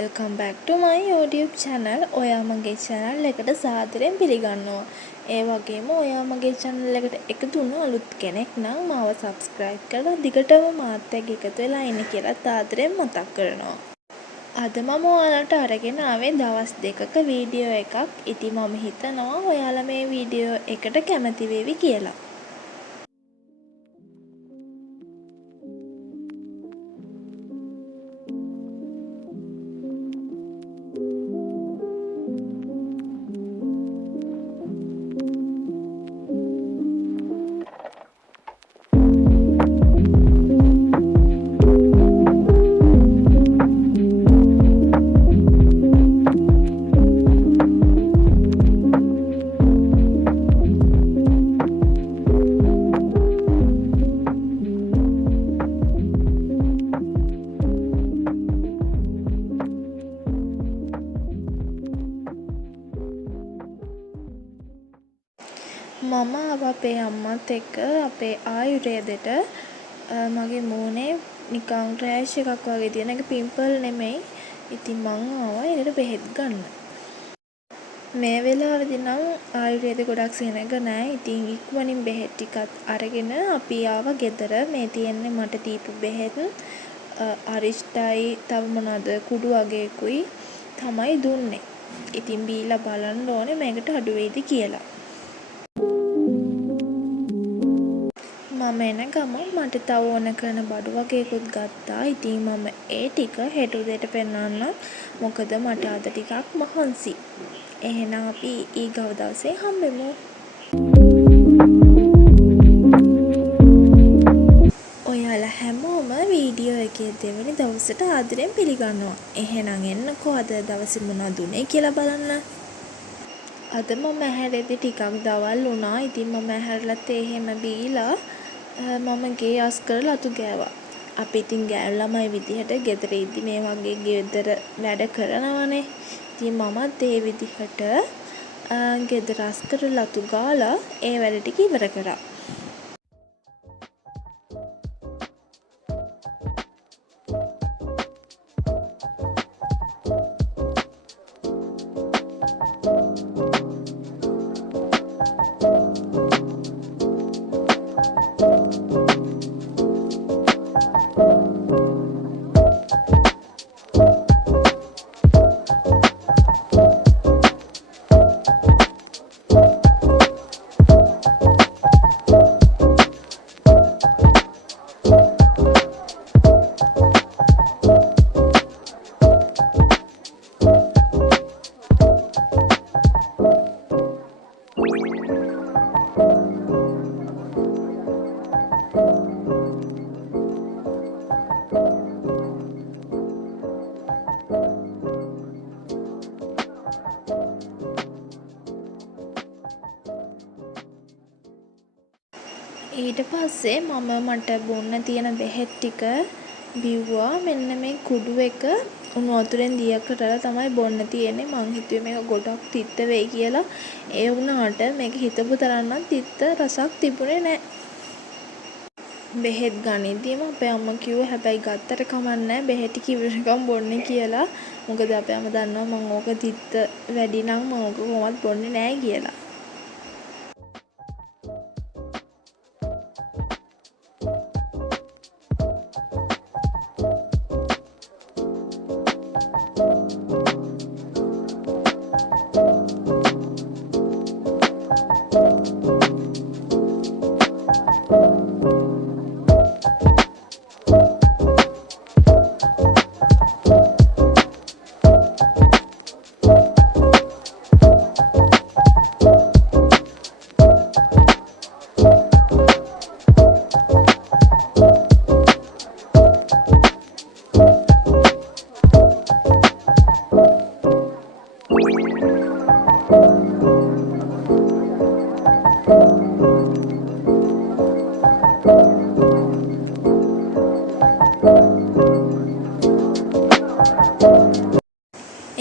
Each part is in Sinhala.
welcome back to my YouTube channel. ඔයා මගේ channel එකට සාදරයෙන් පිළිගන්නවා. ඒ වගේම ඔයා මගේ channel එකට එකතු වුණු අලුත් කෙනෙක් නම් මාව subscribe කරලා දිගටම මාත් එක්ක එකතු වෙලා ඉන්න කියලා සාදරයෙන් මතක් කරනවා. අද මම ඔයාලට අරගෙන ආවේ දවස් දෙකක වීඩියෝ එකක්. ඉතින් මම හිතනවා ඔයාලා මේ වීඩියෝ එකට කැමති වේවි කියලා. මම අපේ අම්මත් එක්ක අපේ ආයුර්වේදයට මගේ මූණේ නිකන් රෑෂ් එකක් වගේ තියෙන එක පිම්පල් නෙමෙයි. ඉතින් මං ආවා ඒකට බෙහෙත් ගන්න. මේ වෙලාවේදී නම් ආයුර්වේද ගොඩක් සෙනග නෑ. ඉතින් ඉක්මනින් බෙහෙත් ටිකත් අරගෙන අපි ආවා ගෙදර. මේ තියෙන්නේ මට දීපු බෙහෙත් අරිෂ්ටයි තව මොනවද කුඩු වගේකුයි තමයි දුන්නේ. ඉතින් බීලා බලන්න ඕනේ මේකට අඩු වෙයිද කියලා. මම එන ගමන් මට තව ඕන කරන බඩු වගේකුත් ගත්තා. ඉතින් මම ඒ ටික හෙට උදේට පෙන්නන්න. මොකද මට අද ටිකක් මහන්සි. එහෙනම් අපි ඊගව දවසේ හම්බෙමු. ඔයාලා හැමෝම වීඩියෝ එකේ දෙවෙනි දවසට ආදරෙන් පිළිගන්නවා. එහෙනම් එන්නකෝ අද දවසේ මොනවද උනේ කියලා බලන්න. අද මම ඇහැරෙද්දි ටිකක් දවල් වුණා. ඉතින් මම ඇහැරලා තේ හැම බීලා මම ගේ අස් කරලා අතු ගෑවා. අපි ඉතින් ගෑනු ළමයි විදිහට ගෙදර ඉද්දි මේ වගේ ගෙදර වැඩ කරනවනේ. ඉතින් මමත් ඒ විදිහට ගෙදර අස් කරලා අතු ගාලා ඒ වැඩ ටික ඉවර කරා. ඊට පස්සේ මට බොන්න තියෙන බෙහෙත් ටික බිව්වා. මෙන්න මේ කුඩු එක උණු වතුරෙන් දිය කරලා තමයි බොන්න තියෙන්නේ. මං හිතුවේ මේක ගොඩක් තිත්ත වෙයි කියලා. ඒ වුණාට මේක හිතපු තරම් නම් තිත්ත රසක් තිබුණේ නැහැ. බෙහෙත් ගනිද්දීම අපේ අම්මා කිව්වා හැබැයි ගත්තට කමක් නැහැ බෙහෙත් ටික ඉවරකම් බොන්නේ කියලා. මොකද අපේ අම්මා දන්නවා මං ඕක තිත්ත වැඩි නම් මං ඕක කොහොමවත් බොන්නේ නැහැ කියලා.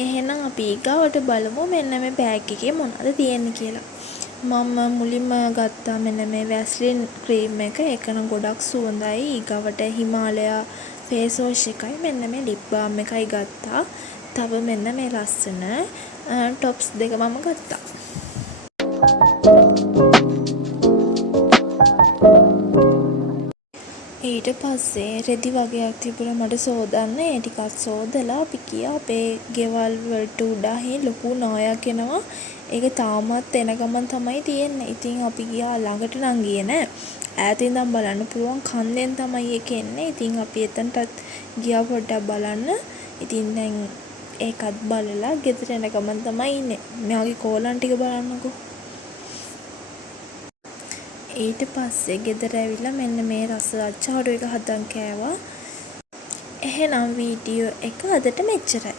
එහෙනම් අපි ඊගාවට බලමු මෙන්න මේ බෑග් එකේ මොනවද තියෙන්නේ කියලා. මම මුලින්ම ගත්තා මෙන්න මේ වැස්ලින් ක්‍රීම් එක. ඒක නම් ගොඩක් සුවඳයි. ඊගාවට හිමාලයා ෆේස් වොෂ් එකයි මෙන්න මේ ලිප් බාම් එකයි ගත්තා. තව මෙන්න මේ ලස්සන ටොප්ස් දෙක මම ගත්තා. ඊට පස්සේ රෙදි වගේක් තිබුණා මට සෝදන්න. ඒ ටිකත් සෝදලා අපි ගියා අපේ ගෙවල් වලට උඩහින් ලොකු නායක් එනවා. ඒක තාමත් එන ගමන් තමයි තියෙන්නේ. ඉතින් අපි ගියා ළඟට නම් ගියේ නෑ. ඈත ඉඳන් බලන්න පුළුවන් කන්දෙන් තමයි ඒක එන්නේ. ඉතින් අපි එතනටත් ගියා පොඩ්ඩක් බලන්න. ඉතින් දැන් ඒකත් බලලා ගෙදර එන ගමන් තමයි ඉන්නේ. මෙයාගේ කෝලම් ටික බලන්නකෝ. ඊට පස්සේ ගෙදර ඇවිල්ලා මෙන්න මේ රස අච්චාරු එක හදන් කෑවා. එහෙනම් වීඩියෝ එක අදට මෙච්චරයි.